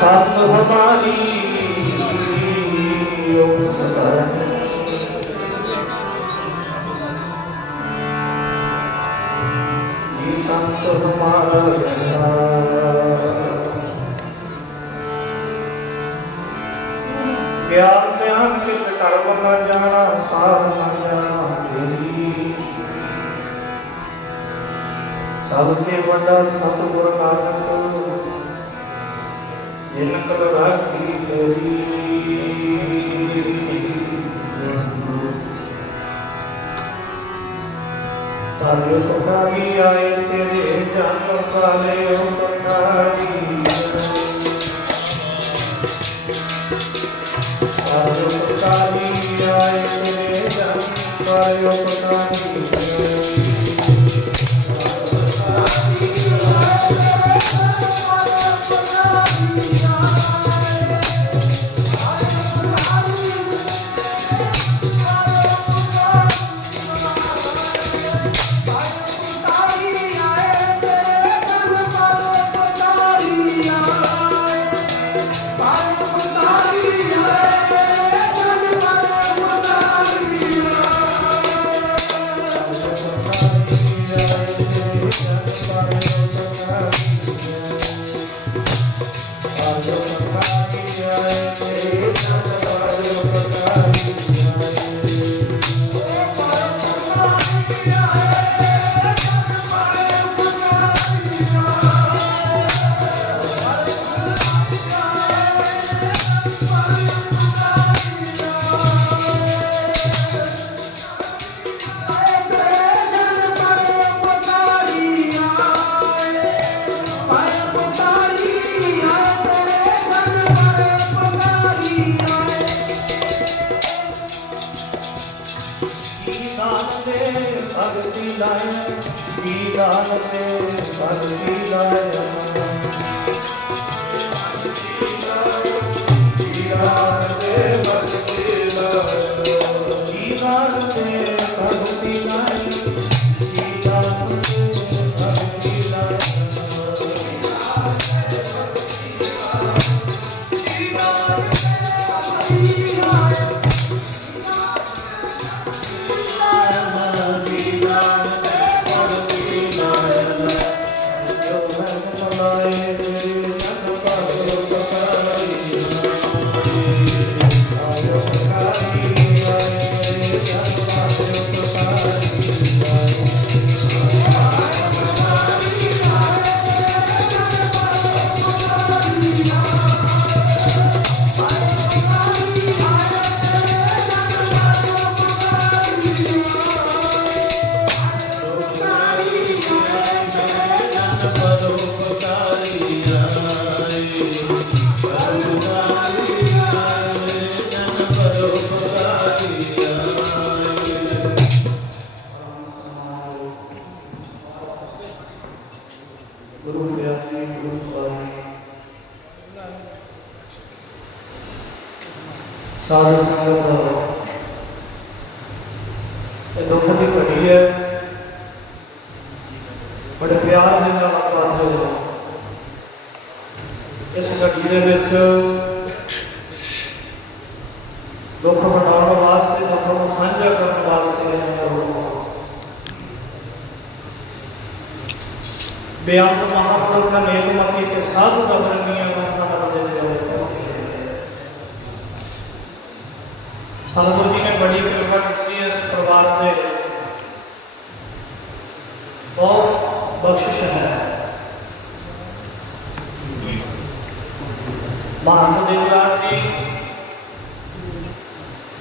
हम हमारी संत हमारा प्यार प्यार के शिकार न जाना, सार न जाना सबके बड़ा सतगुरु नानक ਤੇਰੀ ਸਭ ਤੇ ਵੱਡਾ ਸਤਿਗੁਰ ਨਾਨਕ ਜਿਨ ਕਲ ਰਾਖੀ ਤੇਰੀ ਸਾਰੇ ਸੁਖਾਈ ਆਏ ਤੇਰੇ ਜਨ ਭਗਤੀ ਲਾਇ ਕੀ ਦਾਨ ਤੇ ਭਗਤੀ ਲਾਇ ਕੀ ਦੇ ਵਿੱਚ ਦੁੱਖ ਵਟਾਉਣ ਵਾਸਤੇ ਦੁੱਖ ਨੂੰ ਸਾਂਝਾ ਕਰਨ ਵਾਸਤੇ ਆਇਆ ਹਾਂ ਬੇਅੰਤ ਮਹਾਪੁਰਖ ਦਾ ਨੇਕਮਤੀ ਤੇ ਸਾਧੂ ਦਾ ਬਰੰਗੀਆਂ ਮੰਨਾਂ ਬਦਲੇ ਦੇ ਹੋਏ ਸਤਿਗੁਰੂ ਜੀ ਨੇ ਬੜੀ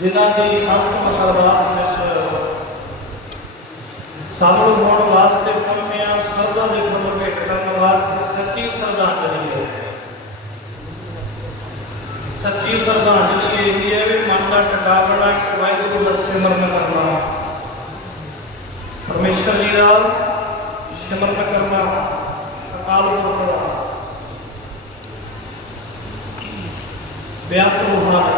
ਜਿਨ੍ਹਾਂ ਦੀ ਅੰਤਮ ਅਰਦਾਸ ਵਿੱਚ ਸਾਬਲ ਹੋਣ ਵਾਸਤੇ ਪਹੁੰਚਿਆ ਸਰਦਾ ਦੇ ਫੁੱਲ ਭੇਟ ਕਰਨ ਵਾਸਤੇ ਸੱਚੀ ਸ਼ਰਧਾਂਜਲੀ ਹੈ ਸੱਚੀ ਸ਼ਰਧਾਂਜਲੀ ਇਹ ਹੈ ਵੀ ਮਨ ਦਾ ਟਿਕਾਵਣਾ ਇੱਕ ਵਾਹਿਗੁਰੂ ਦਾ ਸਿਮਰਨ ਕਰਨਾ ਪਰਮੇਸ਼ਰ ਜੀ ਦਾ ਸਿਮਰਨ ਕਰਨਾ ਅਕਾਲ ਪੁਰਖ ਦਾ ਵਿਆਪਕ ਹੋਣਾ ਹੈ ਕਿ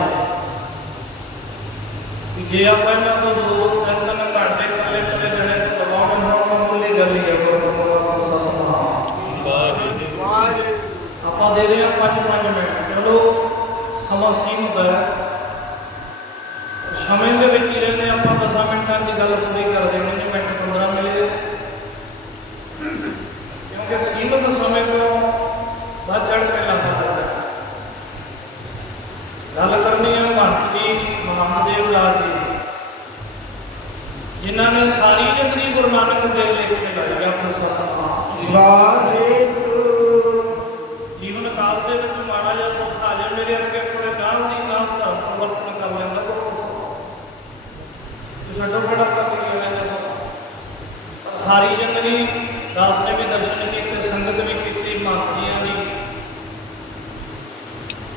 ਜੇ ਆਪਾਂ ਇਹਨਾਂ ਤੋਂ ਦੋ ਤਿੰਨ ਤਿੰਨ ਘੰਟੇ ਕੱਲੇ ਕੱਲੇ ਜਣੇ ਦਬਾਉਣ ਹੋਣ ਮਾਮੂਲੀ ਗੱਲ ਹੀ ਹੈ ਸਤਨਾਮ ਆਪਾਂ ਦੇ ਰਹੇ ਹਾਂ 5-5 ਮਿੰਟ। ਚਲੋ ਸਮਾਂ ਸੀਮਤ ਹੈ ਸਮੇਂ ਦੇ ਵਿੱਚ ਹੀ ਰਹਿੰਦੇ ਹਾਂ, ਆਪਾਂ 10 ਮਿੰਟਾਂ ਦੀ ਗੱਲ ਪੂਰੀ ਕਰ ਦੇਣੀ ਜੀ ਮਿੰਟ 15 ਮਿਲੇ ਕਿਉਂਕਿ ਸੀਮਤ ਸਮੇਂ ਤੋਂ ਵੱਧ ਚੜ ਕੇ ਲਾਣਾ ਪੈਂਦਾ ਹੈ। ਗੱਲ ਕਰਨੀ ਹੈ ਮਹੰਤ ਜੀ ਮਹਾਦੇਵ ਲਾਲ ਜੀ ਦੀ, ਜਿਨ੍ਹਾਂ ਨੇ ਸਾਰੀ ਜ਼ਿੰਦਗੀ ਗੁਰੂ ਨਾਨਕ ਦੇਵ ਲਿਖ ਕੇ ਲਾਈ ਆਪਣੇ ਸਤਨਾਮ ਵਾਹਿਗੁਰੂ ਜੀਵਨ ਕਾਲ ਦੇ ਵਿੱਚ ਮਾੜਾ ਜਿਹਾ ਦੁੱਖ ਆ ਜਾਏ ਮੇਰੇ ਅੱਗੇ ਕੋਲੇ ਗਾਂ ਦੀ ਗਾਂ ਦਾ ਪਰਿਵਰਤਨ ਕਰ ਲੈਂਦਾ ਤੇ ਸਾਡਾ ਬੜਾ ਕੰਮ ਕੀ ਲੈਂਦਾ ਪਰ ਸਾਰੀ ਜ਼ਿੰਦਗੀ ਦਾਸ ਨੇ ਵੀ ਦਰਸ਼ਨ ਕੀਤੇ ਸੰਗਤ ਵੀ ਕੀਤੀ ਮਾਤੀਆਂ ਦੀ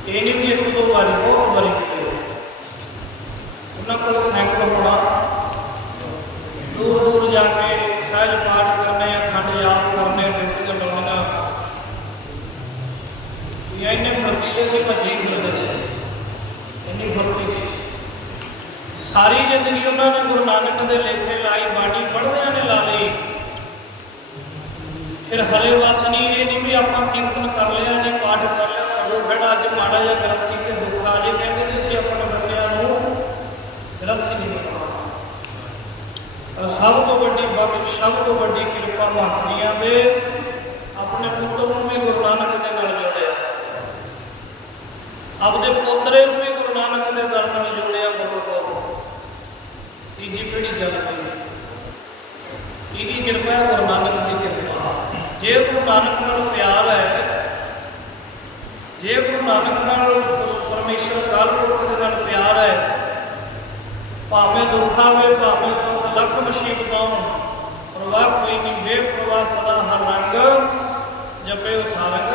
ਇਹ ਨਹੀਂ ਵੀ ਇੱਕ ਦੋ ਵਾਰੀ ਬਹੁਤ ਵਾਰੀ ਕੀਤੇ ਉਹਨਾਂ ਕੋਲ ਸੈਂਕੜੋ ਹੋਣਾ ਦੂਰ ਦੂਰ ਜਾ ਕੇ ਸਹਿਜ ਪਾਠ ਕਰਨੇ ਅਖੰਡ ਯਾਦ ਕਰਨੇ ਬਿਰਤ ਲਾਉਣੀਆਂ ਇਹ ਇੰਨੇ ਫਰਤੀਲੇ ਸੀ ਭੱਜੇ ਹੀ ਫਿਰਦੇ ਸੀ ਇੰਨੀ ਫਰਤੀ ਸੀ ਸਾਰੀ ਜ਼ਿੰਦਗੀ ਉਹਨਾਂ ਨੇ ਗੁਰੂ ਨਾਨਕ ਦੇ ਲੇਖੇ ਲਾਈ ਬਾਣੀ ਪੜ੍ਹਦਿਆਂ ਨੇ ਲਾ ਲਈ। ਫਿਰ ਹਲੇ ਵਸ ਨਹੀਂ ਇਹ ਨਹੀਂ ਵੀ ਆਪਾਂ ਕੀਰਤਨ ਕਰ ਲਿਆ ਨੇ ਪਾਠ ਕਰ ਲਿਆ ਸਗੋਂ ਖੜਾ ਅੱਜ ਮਾੜਾ ਜਿਹਾ ਗ੍ਰੰਥੀ ਤੇ ਦੁੱਖ ਆ ਜੇ ਕਹਿੰਦੇ ਨੇ ਸੀ ਆਪਣੇ ਬੱਚਿਆਂ ਨੂੰ ਗ੍ਰੰਥੀ ਨਹੀਂ ਬਣਾਉਣਾ ਤਾਂ ਸਭ ਤੋਂ ਵੱਡੀ ਬਖਸ਼ ਸਭ ਤੋਂ ਵੱਡੀ ਕਿਰਪਾ ਮਹਾਤਮੀਆਂ ਦੇ ਆਪਣੇ ਪੁੱਤਰ ਨੂੰ ਵੀ ਗੁਰੂ ਨਾਨਕ ਦੇ ਨਾਲ ਜੋੜਿਆ ਆਪਦੇ ਪੋਤਰੇ ਨੂੰ ਵੀ ਗੁਰੂ ਨਾਨਕ ਦੇ ਦਰ ਨਾਲ ਜੋੜਿਆ ਗੁਰੂ ਕੋ ਤੀਜੀ ਪੀੜ੍ਹੀ ਜਲ ਪਈ ਇਹਦੀ ਕਿਰਪਾ ਹੈ ਗੁਰੂ ਨਾਨਕ ਦੀ ਕਿਰਪਾ ਜੇ ਗੁਰੂ ਨਾਨਕ ਨਾਲ ਪਿਆਰ ਹੈ ਜੇ ਗੁਰੂ ਨਾਨਕ ਨਾਲ ਉਸ ਪਰਮੇਸ਼ਰ ਕਾਲ ਪੁਰਖ ਦੇ ਨਾਲ ਪਿਆਰ ਹੈ ਭਾਵੇਂ ਦੁੱਖ ਆਵੇ ਭਾਵੇਂ ਸੁਖ ਲੱਖ ਮੁਸੀਬਤਾਂ ਹੋਣ, ਪ੍ਰਵਾਹ ਕੋਈ ਨਹੀਂ ਬੇਪਰਵਾਹ ਸਦਾ ਹਰ ਰੰਗ ਜਪੇ ਉਸਾਰਗ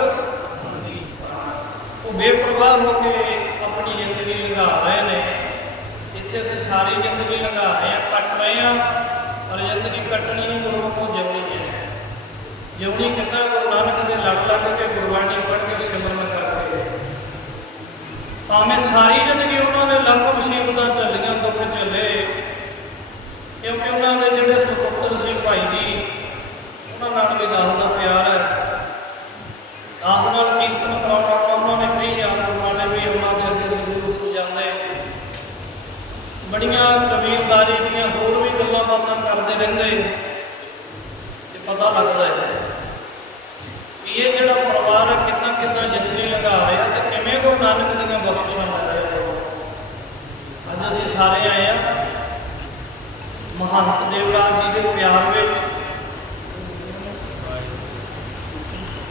ਉਹ ਬੇਪਰਵਾਹ ਹੋ ਕੇ ਆਪਣੀ ਜ਼ਿੰਦਗੀ ਲੰਘਾ ਰਹੇ ਨੇ। ਇੱਥੇ ਅਸੀਂ ਸਾਰੀ ਜ਼ਿੰਦਗੀ ਲੰਘਾ ਰਹੇ ਹਾਂ ਕੱਟ ਰਹੇ ਹਾਂ, ਪਰ ਜ਼ਿੰਦਗੀ ਕੱਟਣੀ ਨਹੀਂ ਗੁਰੂ ਕੋ ਜਿਉਣੀ ਹੈ ਜਿਉਣੀ ਕਿੰਨਾ ਗੁਰੂ ਨਾਨਕ ਦੇ ਲੜ ਲੱਗ ਕੇ ਗੁਰਬਾਣੀ ਪੜ੍ਹ ਕੇ ਸਿਮਰਨ ਕਰਕੇ ਭਾਵੇਂ ਸਾਰੀ ਜ਼ਿੰਦਗੀ ਉਹਨਾਂ ਨੇ ਲੱਖ ਮੁਸੀਬਤਾਂ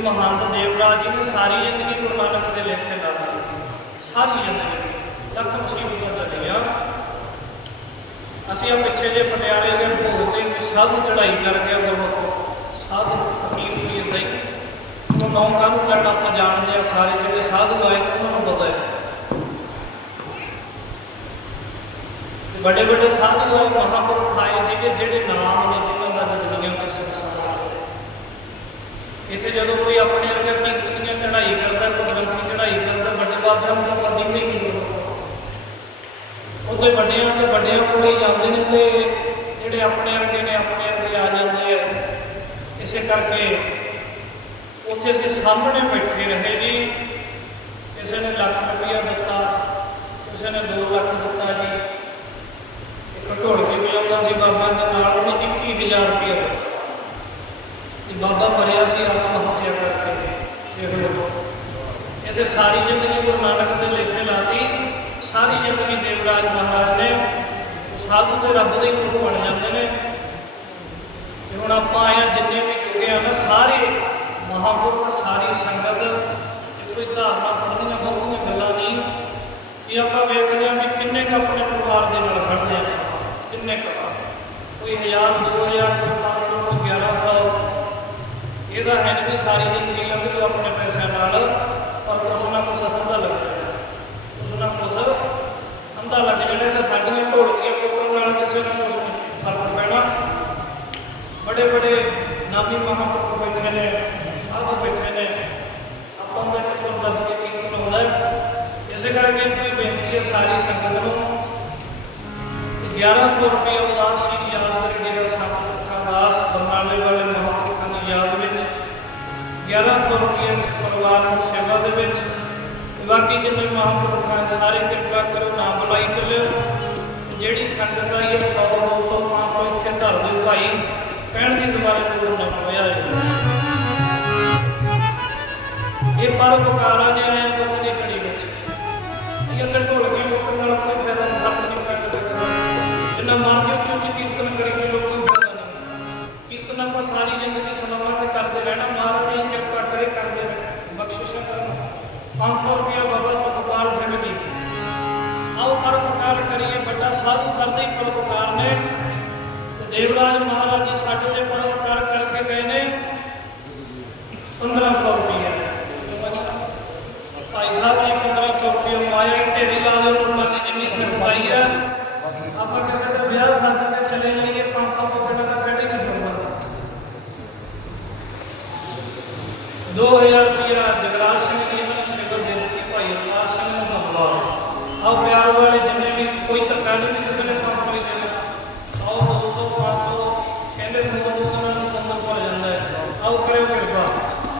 ਮਹੰਤ ਦੇਵਰਾਜ ਜੀ ਨੇ ਸਾਰੀ ਜ਼ਿੰਦਗੀ ਗੁਰੂ ਨਾਨਕ ਦੇ ਲੇਖੇ ਲਾ ਲਈ ਸਾਰੀ ਜ਼ਿੰਦਗੀ ਲੱਖ ਮੁਸੀਬਤਾਂ ਚੱਲੀਆਂ ਅਸੀਂ ਆ ਪਿੱਛੇ ਜੇ ਪਟਿਆਲੇ ਦੇ ਭੋਗ ਤੇ ਇੱਕ ਸਾਧੂ ਚੜਾਈ ਕਰ ਗਿਆ ਗੁਰਮੁਖ ਸਾਧੂ ਫਕੀਰ ਵੀ ਇਦਾਂ ਹੀ ਉਹ ਨੌਂ ਕਾਹਨੂੰ ਲੈਣਾ ਆਪਾਂ ਜਾਣਦੇ ਆ ਸਾਰੇ ਜਿਹੜੇ ਸਾਧੂ ਆਏ ਨੇ ਉਹਨਾਂ ਨੂੰ ਪਤਾ ਹੈ ਤੇ ਵੱਡੇ ਵੱਡੇ ਸਾਧੂ ਆਏ ਮਹਾਂਪੁਰਖ ਆਏ ਜਿਹੜੇ ਜਿਹੜੇ ਨਾਮ ਨੇ ਇੱਥੇ ਜਦੋਂ ਕੋਈ ਆਪਣੇ ਅੱਗੇ ਕੀਰਤਨੀਆਂ ਚੜਾਈ ਕਰਦਾ, ਕੋਈ ਗ੍ਰੰਥੀ ਚੜਾਈ ਕਰਦਾ, ਵੱਡੇ ਬਾਬਿਆਂ ਨੂੰ ਤਾਂ ਨਹੀਂ। ਕੀਤਾ ਉਹਦੇ ਵੱਡਿਆਂ ਤੇ ਵੱਡਿਆਂ ਕੋਲ ਹੀ ਜਾਂਦੇ ਨੇ ਤੇ ਜਿਹੜੇ ਆਪਣੇ ਅੱਗੇ ਨੇ, ਆਪਣੇ ਅੱਗੇ ਆ ਜਾਂਦੇ ਆ। ਇਸੇ ਕਰਕੇ ਉੱਥੇ ਅਸੀਂ ਸਾਹਮਣੇ ਬੈਠੇ ਰਹੇ ਜੀ। ਕਿਸੇ ਨੇ ਲੱਖ ਰੁਪਇਆ ਦਿੱਤਾ, ਕਿਸੇ ਨੇ 2 ਲੱਖ ਦਿੱਤਾ ਜੀ। ਇੱਕ ਢੋਲਕੀ ਵਜਾਉਂਦਾ ਸੀ, ਬਾਬਾ ਦੇ ਨਾਲ ਉਹਨੇ 21000 ਰੁਪਇਆ ਦਿੱਤਾ। ਕਿ ਬਾਬਾ ਮਰਿਆ ਸੀ ਆਤਮ ਹੱਤਿਆ ਕਰਕੇ ਇਹ ਲੋ ਇੱਥੇ ਸਾਰੀ ਜ਼ਿੰਦਗੀ ਗੁਰੂ ਨਾਨਕ ਦੇ ਲੇਖੇ ਲਾਤੀ। ਸਾਰੀ ਜ਼ਿੰਦਗੀ ਦੇਵਰਾਜ ਮਹਾਰਾਜ ਨੇ। ਸਾਧੂ ਦੇ ਰੱਬ ਦੇ ਗੁਰੂ ਬਣ ਜਾਂਦੇ ਨੇ। ਤੇ ਹੁਣ ਆਪਾਂ ਆਏ ਜਿੰਨੇ ਵੀ ਜੁੜੇ ਆ ਨਾ, ਸਾਰੇ ਮਹਾਂਪੁਰਖ, ਸਾਰੀ ਸੰਗਤ ਇਹ ਕੋਈ ਧਾਰਨਾ ਪੜ੍ਹਨੀਆਂ ਬਹੁਤੀਆਂ ਗੱਲਾਂ ਨਹੀਂ ਇਹ ਆਪਾਂ ਵੇਖਦੇ ਹਾਂ ਵੀ ਕਿੰਨੇ ਕੁ ਆਪਣੇ ਪਰਿਵਾਰ ਦੇ ਨਾਲ ਖੜਦੇ ਆ। ਕਿੰਨੇ ਕੁ ਕੋਈ ਹਜ਼ਾਰ 2000 ਕੋਈ 500 ਕੋਈ 1100 ਇਹਦਾ ਹੈ ਨਹੀਂ ਵੀ ਸਾਰੀ ਜ਼ਿੰਦਗੀ ਲੰਘ ਜਾਊ ਆਪਣੇ ਪੈਸਿਆਂ ਨਾਲ, ਪਰ ਕੁਛ ਨਾ ਕੁਛ ਧੰਦਾ ਲੱਗ ਜਾਣਾ। ਕੁਛ ਨਾ ਕੁਛ ਧੰਦਾ ਲੱਗ ਜਾਣਾ ਤੇ ਸਾਡੀਆਂ ਢੋਲਕੀਆਂ ਕੋਪਰ ਨਾਲ ਕਿਸੇ ਨਾ ਕੁਛ ਨਹੀਂ ਫ਼ਰਕ ਪੈਣਾ। ਬੜੇ ਬੜੇ ਨਾਮੀ ਮਹਾਂਪੁਰਖ ਬੈਠੇ ਨੇ, ਸਾਧੂ ਬੈਠੇ ਨੇ। ਆਪਾਂ ਦਾ ਕਿਸ਼ੋਰ ਦੱਸ ਕੇ ਕੀਰਤਨ ਹੁੰਦਾ ਇਸੇ ਕਰਕੇ ਕੋਈ ਬੇਨਤੀ ਹੈ ਸਾਰੀ ਸੰਗਤ ਨੂੰ ਕਿ 1100 ਰੁਪਏ ਮਹਾਂਪੁਰਖ ਹਨ ਸਾਰੇ ਕਿਰਪਾ ਕਰੋ, ਨਾਮ ਬੁਲਾਈ ਚੱਲਿਓ ਜਿਹੜੀ ਸੰਗਤ ਆਈ ਹੈ 100 200 500 ਇੱਥੇ ਧਰ ਦਿਓ ਭਾਈ। ਕਹਿਣ ਦੀ ਦੁਬਾਰਾ ਪੂਰਨ ਹੋਇਆ ਹੈ ਇਹ ਪਰਉਪਕਾਰ ਆ